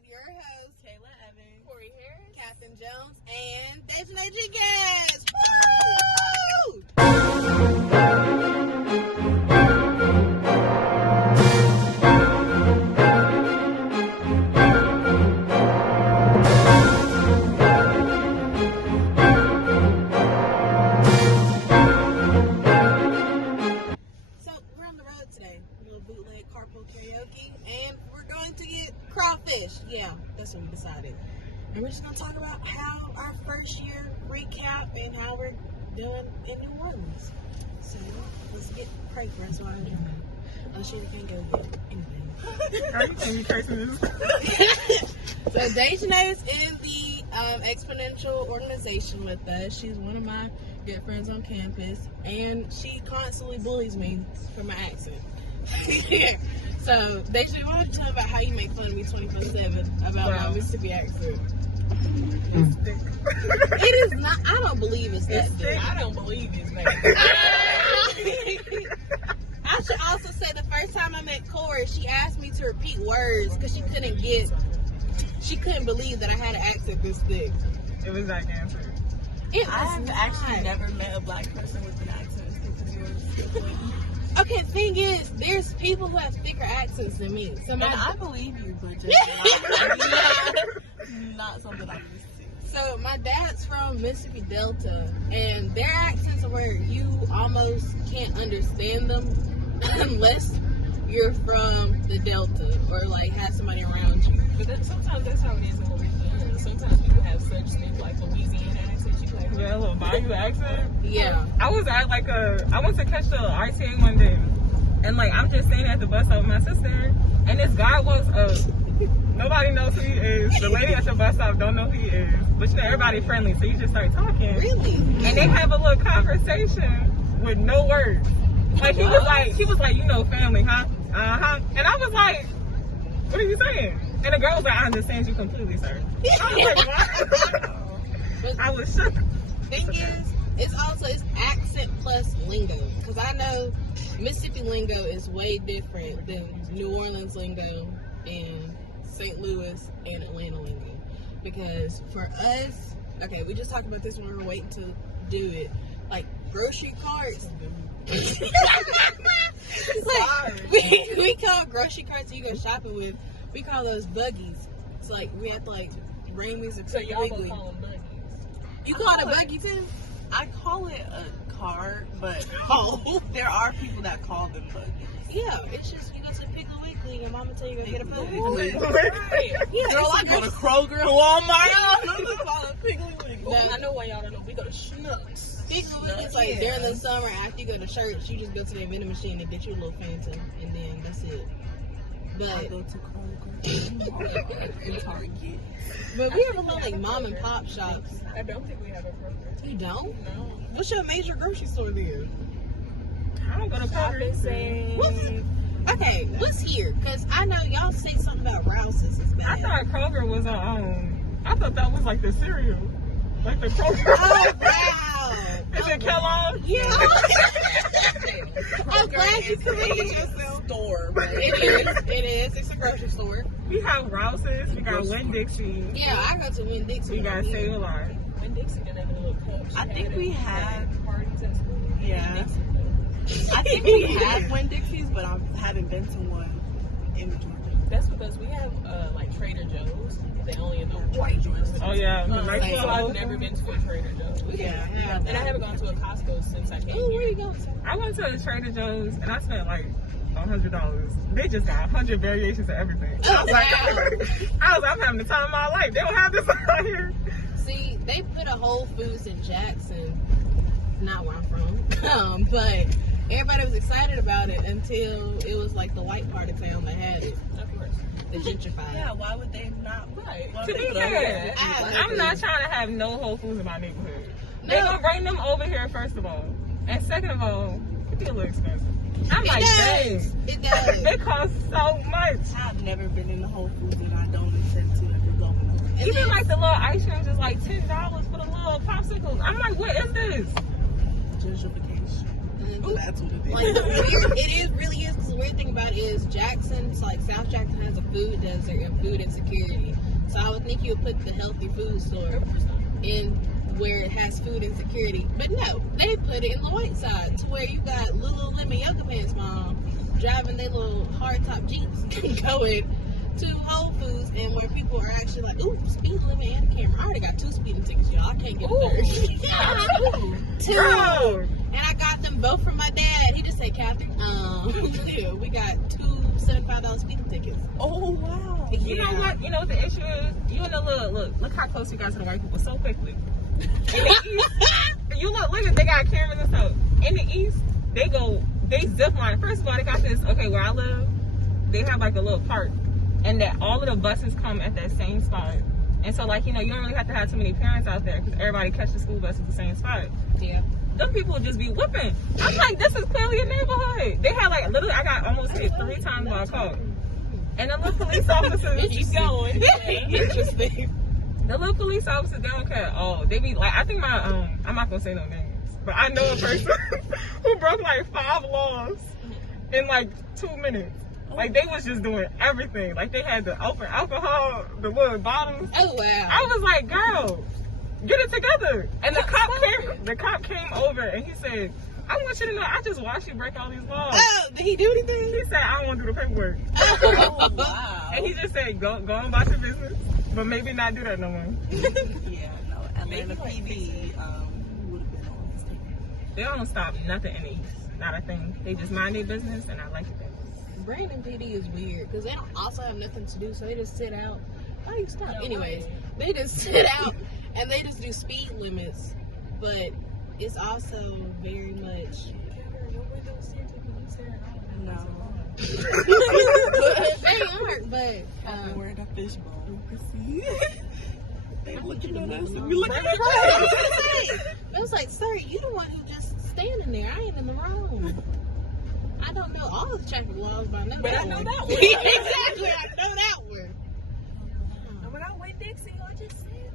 with your hosts, Kayla Evans, Cori Harris, Katherine Jones, and Jenkins. Woo! So we're on the road today, a little bootleg carpool karaoke, and we're going to get crawfish. Yeah, that's what we decided. And we're just going to talk about how our first year recap and how we're doing in New Orleans. So let's get pray for us while I'm doing that. Oh, shit, I can't go yet. Anyway. Are you saying you cursing this? So Dejanay is in the Exponential organization with us. She's one of my good friends on campus, and she constantly bullies me for my accent. So Dejanay, you want to tell me about how you make fun of me 24/7 about my Mississippi accent? It is not. I don't believe it's that big. I don't believe it's that. I should also say the first time I met Cori, she asked me to repeat words because she couldn't believe that I had an accent this thick. It was that answer. I've actually never met a black person with an accent as thick as yours. Okay, the thing is, there's people who have thicker accents than me. So I believe you, but just not something I'm used to. So my dad's from Mississippi Delta, and their accents are where you almost can't understand them unless you're from the Delta or like have somebody around you. But sometimes that's how it is in Louisiana. Sometimes people have such things like Louisiana accents. You like, Yeah, a little Bayou accent. Yeah. I was at I went to catch the RTA one day, and like I'm just standing at the bus stop with my sister, and this guy was nobody knows who he is. The lady at the bus stop don't know who he is, but you know everybody friendly, so you just start talking. Really? And they have a little conversation with no words. Like he was like, you know, family, huh? And I was like, what are you saying? And the girl was like, I understand you completely, sir. I was like, what? I was shook. Thing is, it's accent plus lingo. Because I know Mississippi lingo is way different than New Orleans lingo and St. Louis and Atlanta lingo. Because for us, okay, we just talked about this when we were waiting to do it. Like grocery carts. Like, we call grocery carts you go shopping with. We call those buggies. It's like we have to like bring music to so y'all Wiggly. don't call them buggies. You call it a buggy too? I call it a cart, but there are people that call them buggies. Yeah, it's just you go to Piggly Wiggly and your mama tell you to go get a buggy. Yeah, girl, I go to Kroger and Walmart. I'm just calling Piggly Wiggly. No. I know why y'all don't know. We go to Schnucks. Piggly Wiggly's like during the summer after you go to church, you just go to the vending machine and get you a little Fanta, and then that's it. I But go to Kroger and Target. but we have a lot like mom and pop shops. I don't think we have a Kroger. You don't? No. What's your major grocery store there? I don't go to Shopping Kroger. Okay, what's here? Because I know y'all say something about Rouse's is bad. I thought Kroger was I thought that was like the cereal. Like the Kroger. Oh, wow. Is it Kellogg's? Yeah. I'm glad you corrected yourself. Store, It is. It's a grocery store. We have Rouse's. We got Winn-Dixie. Yeah, I go to Winn-Dixie. We got Save a Lot. When Dixie did have a little cup. I think we had parties at school. Yeah. I think we had Winn-Dixie's, but I haven't been to one in Georgia. That's because we have like Trader Joe's. They only in the white joints. Oh yeah, Right. So I've never been to a Trader Joe's. Yeah. And I haven't gone to a Costco since I came Oh, where here. you going? I went to a Trader Joe's and I spent like $100. They just got 100 variations of everything. Oh, wow. I'm having the time of my life. They don't have this out here. See, they put a Whole Foods in Jackson, not where I'm from, but everybody was excited about it until it was like the white part of town that had it, Of course. the gentrified. Yeah, why would they not? Right. Why To would be they put it over fair, there? I'm not trying to have no Whole Foods in my neighborhood. They're No. gonna bring them over here first of all, and second of all, it'd be a little expensive. I'm like, It dang, does. It does. they cost so much. I've never been in the Whole Foods and I don't intend to ever go in the Whole Foods. Even like the little ice creams is like $10 for the little popsicles. I'm like, what is this? Gentrification. That's what it is. Like, really is, because the weird thing about it is Jackson's, like, South Jackson has a food desert and food insecurity. So I would think you would put the healthy food store in where it has food insecurity. But no, they put it in the white side to where you got little lemon yoga pants mom driving their little hardtop Jeeps going to Whole Foods, and where people are actually like, ooh, speed limit and camera. I already got 2 speeding tickets, y'all. I can't get a third. 2. Girl. And I got them both from my dad. He just said, Katherine, yeah, we got 2 $75 speeding tickets. Oh, wow. You know what? You know what the issue is? You in the look how close you got to the white people so quickly. In the East, you look at, they got cameras and stuff. In the East, they zip line. First of all, they got this, okay, where I live, they have like a little park. And that all of the buses come at that same spot. And so, like, you know, you don't really have to have too many parents out there because everybody catches school bus at the same spot. Yeah. Them people would just be whipping. I'm like, this is clearly a neighborhood. They had, like, literally, I got almost hit 3 times while I called. And the little police officers. Keep going. Interesting. The little police officers, they don't care at all. They be like, I think my, I'm not going to say no names, but I know a person who broke, like, 5 laws in, like, 2 minutes. Like, they was just doing everything. Like, they had the open alcohol, the little bottles. Oh, wow. I was like, girl, get it together. And the cop came over and he said, I want you to know, I just watched you break all these laws. Oh, did he do anything? He said, I don't want to do the paperwork. Oh, wow. And he just said, go on about your business, but maybe not do that no more. Yeah, no. Atlanta PD would have been on this thing. They don't stop nothing in the East. Not a thing. They just mind their business, and I like it. Brandon PD is weird because they don't also have nothing to do, so they just sit out. Why do you stop? Anyways, they just sit out and they just do speed limits, but it's also very much. No. They aren't, but We're in a fishbowl. They looking at us and we it looking at them. was like, sir, you the one who just standing there. I ain't in the wrong. I don't know all the traffic laws, but I know But that I know one. that one. Exactly, I know that one. And when I went Dixie, I just said,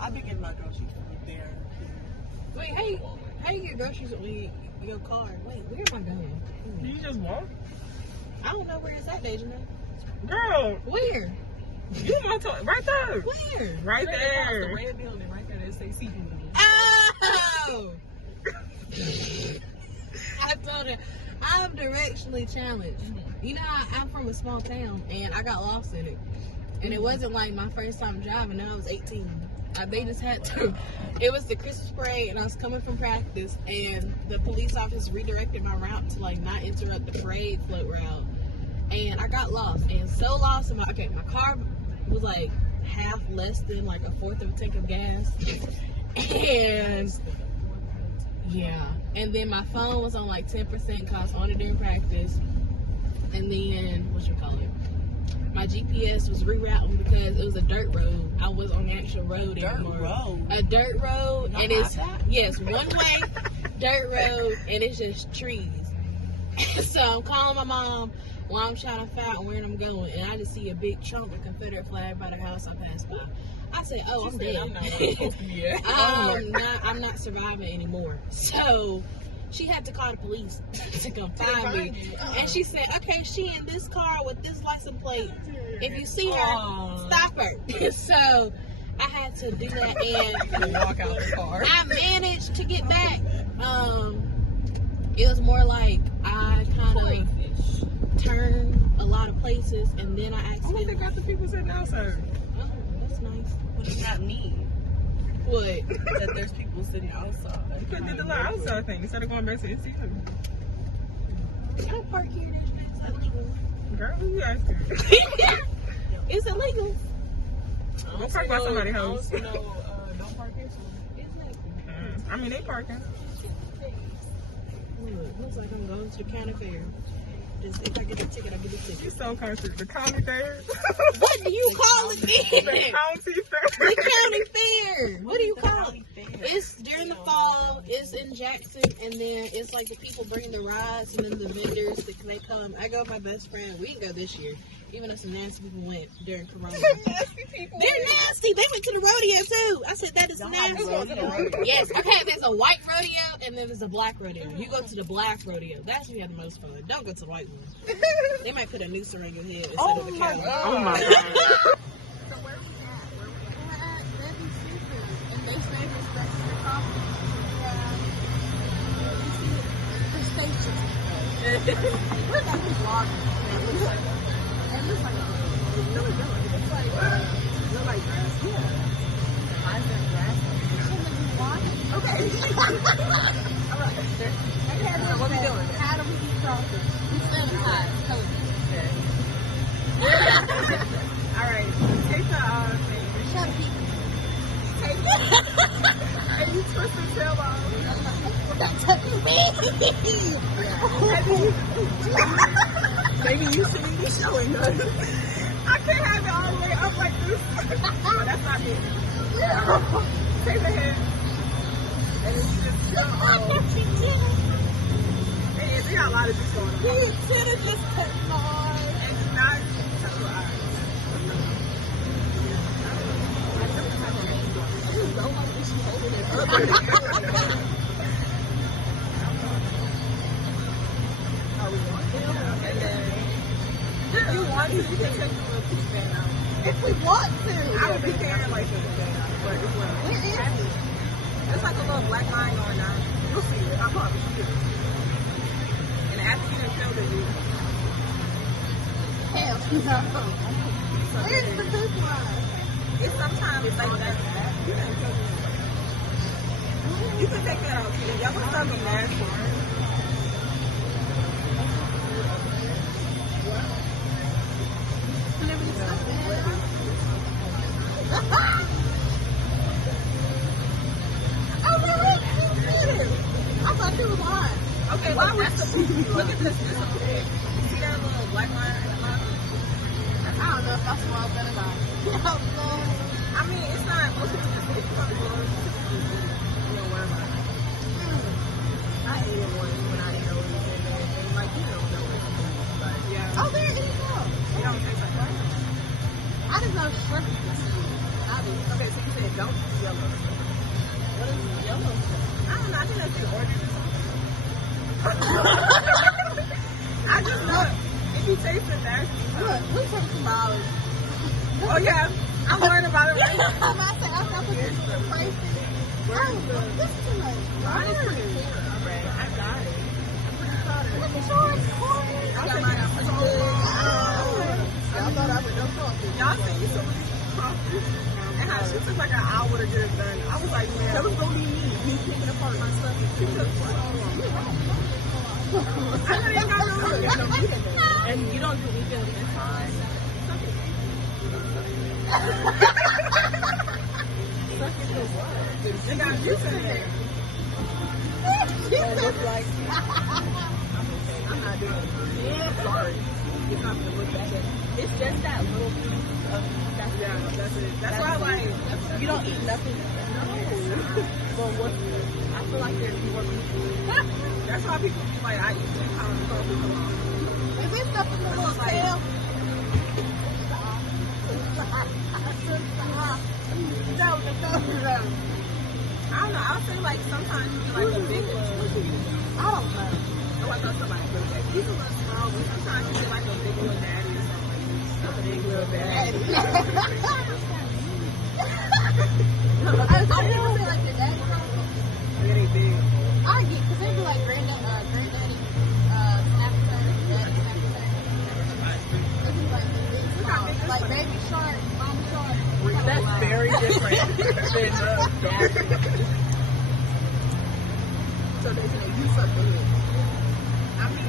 I be getting my groceries from there. Wait, how you get groceries with your car? Wait, where am I going? You just walk? I don't know where it's at, Deja. Girl, Where? you my right there. Where? Right the there. red building right there that say seafood. Oh! I told her, I'm directionally challenged. You know, I'm from a small town, and I got lost in it. And it wasn't like my first time driving. I was 18. They just had to. It was the Christmas parade, and I was coming from practice, and the police officer redirected my route to, like, not interrupt the parade float route. And I got lost, and so lost. My car was, like, half less than, like, a fourth of a tank of gas. And yeah, and then my phone was on like 10% because I was on it during practice. And then my GPS was rerouting because it was a dirt road. I was on the actual road anymore. A dirt road, and it's one way dirt road, and it's just trees. So I'm calling my mom while I'm trying to find where I'm going, and I just see a big Trump and Confederate flag by the house I passed by. I said, "Oh, I'm dead. I'm not surviving anymore." So she had to call the police to come find me. And she said, "Okay, she in this car with this license plate. If you see her, stop her." So I had to do that and Walk out the car. I managed to get back. It was more like I kind of turned a lot of places, and then I accidentally. They got the people sitting outside. Oh, that's nice. What does that mean? What? That there's people sitting outside. You could do the little outside thing instead of going back to the season. Don't park here. That's illegal. Girl, who you asking? It's illegal. Don't park by somebody's house. Don't park here. I mean, they parking. Looks like I'm going to the county fair. Just if I get a ticket, I'll get a ticket. You so country. The county fair. What do you call it? The The county fair. county fair. What do you call it? Fair. It's during the fall. It's in Jackson, and then it's like the people bring the rides, and then the vendors they come. I go with my best friend. We didn't go this year, even though some nasty people went during Corona. Nasty people. They're nasty. They went to the rodeo too. I said that is nasty. Yes. Okay. There's a white rodeo, and then there's a black rodeo. You go to the black rodeo. That's where you have the most fun. Don't go to the white one. They might put a noose around your head instead of a cow. Oh my god. So where we at? We're at Debbie Seafood, and they say it's best for coffee. The station. We're about to vlog. It looks like it's really good. It's like grass. Yeah. I said grass. Shouldn't it be water? Okay. All right. Okay, what are we doing? How do we eat crawfish? We stand high. Okay. All right. Take the thing. Shut up. Take it. And you twist the tail off. That's me. Maybe you shouldn't be showing us. I can't have it all the way up like this. But that's not it. Take the head. And then you just chill off. And they got a lot of juice on them. You should have just put more. And not touch your eyes. I just don't like this shit over there. Oh, we want to? And then, if you want to, you can take the little piece band out. If we want to. I would be carrying like this band out. But it's like, where is it? It's like a little black line going down. You'll see it. I promise you. And after you done filled it, you. Hell no. Where's the poop line? It's sometimes like that. You can take that out too. Y'all want something nasty. I thought you were lying. Okay, why was look at this. This is okay. See that little black line at the bottom? I don't know if that's small better not. I mean, it's not. Most people just it's probably close. You know where am I? I ate it once when I didn't know it was in there. And like, you don't know it. But yeah. Oh, there it is. It don't taste like that. I didn't know shrimp was I do. Okay, so you said don't use yellow. What is yellow? I don't know. I think that's the order. I just know if you taste it nasty. Look, we took some mileage. Oh yeah, I'm learning about it right now. I said I'm put this in the place. This is too much. Mine is pretty cool. I got it. I'm pretty proud of it. Look at yours. I got mine up. I thought I would know coffee. Y'all think you some coffee. And how she took like an hour to get it done. I was like, man, tell him don't be me. He's picking apart my stuff. She took I know you got no and you don't do weekends inside. They got juice in there. It's like, I'm not doing it. Yeah, sorry. You're not going to look at it. It's just that little piece of that's it. That's why I like, you don't eat nothing. No. But what, I feel like there's more people. That's why people like, I eat 10 pounds of coffee alone. Is there stuff in the little tail? No. I don't know. I'll say like sometimes you like a big one. I don't know. Oh, I thought somebody put it back. People are small, but sometimes you feel like a big little daddy or something. A big little daddy. I never feel like your daddy. Yeah, they big. I get, because they be like granddaddy, like baby shark, mama shark. That's very different than dad. So they can use something. I mean,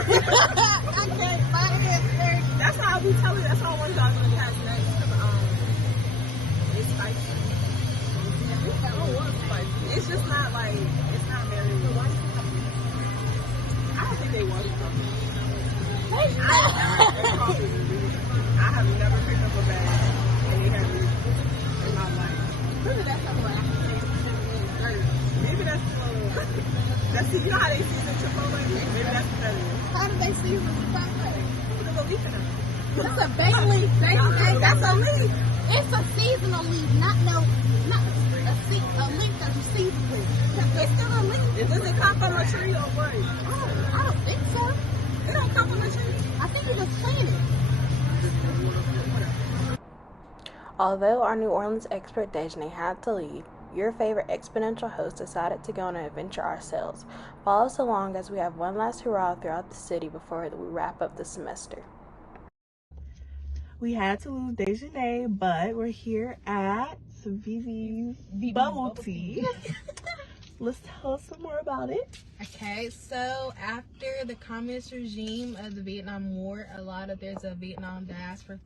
I can't. My head's very. That's how I be telling. That's how I want y'all to have next. It's spicy. I don't want spicy. It's just not like. It's not very. water coffee. I have never picked up a bag and they have music in my life. Maybe that's something I can say. Maybe that's you know how they season Chipotle? Maybe that's what that is. How do they season the Chipotle? Put a leaf in it. That's a bay leaf. That's a leaf. It's a seasonal leaf, not a leaf that you season with. It's still a leaf. Does it come from a tree or what? Oh, I don't think so. It don't come from a tree. I think you just plant it. Although our New Orleans expert Dejanae had to leave, your favorite exponential host decided to go on an adventure ourselves. Follow us along as we have one last hurrah throughout the city before we wrap up the semester. We had to lose Dejanae, but we're here at Vivi's Bubble Tea. Let's tell us some more about it. Okay, so after the communist regime of the Vietnam War, there's a Vietnam diaspora,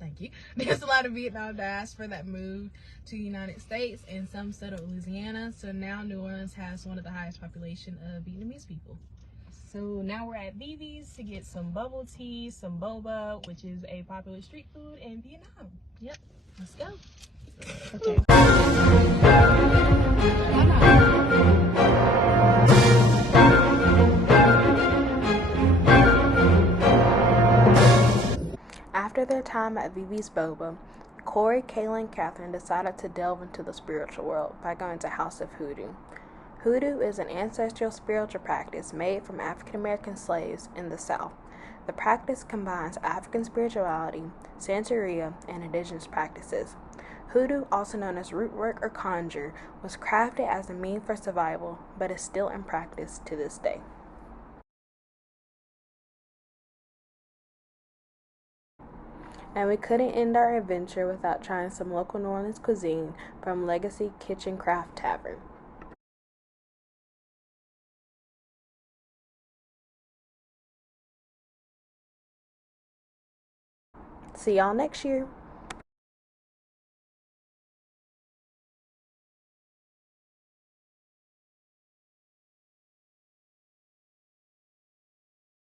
there's a lot of Vietnam diaspora that moved to the United States and some settled Louisiana. So now New Orleans has one of the highest population of Vietnamese people. So now we're at Vivi's to get some bubble tea, some boba, which is a popular street food in Vietnam. Yep, let's go. Okay. After their time at Vivi's Boba, Cori, Kayla, and Katherine decided to delve into the spiritual world by going to House of Hoodoo. Hoodoo is an ancestral spiritual practice made from African American slaves in the South. The practice combines African spirituality, Santeria, and indigenous practices. Hoodoo, also known as root work or conjure, was crafted as a means for survival, but is still in practice to this day. And we couldn't end our adventure without trying some local New Orleans cuisine from Legacy Kitchen Craft Tavern. See y'all next year.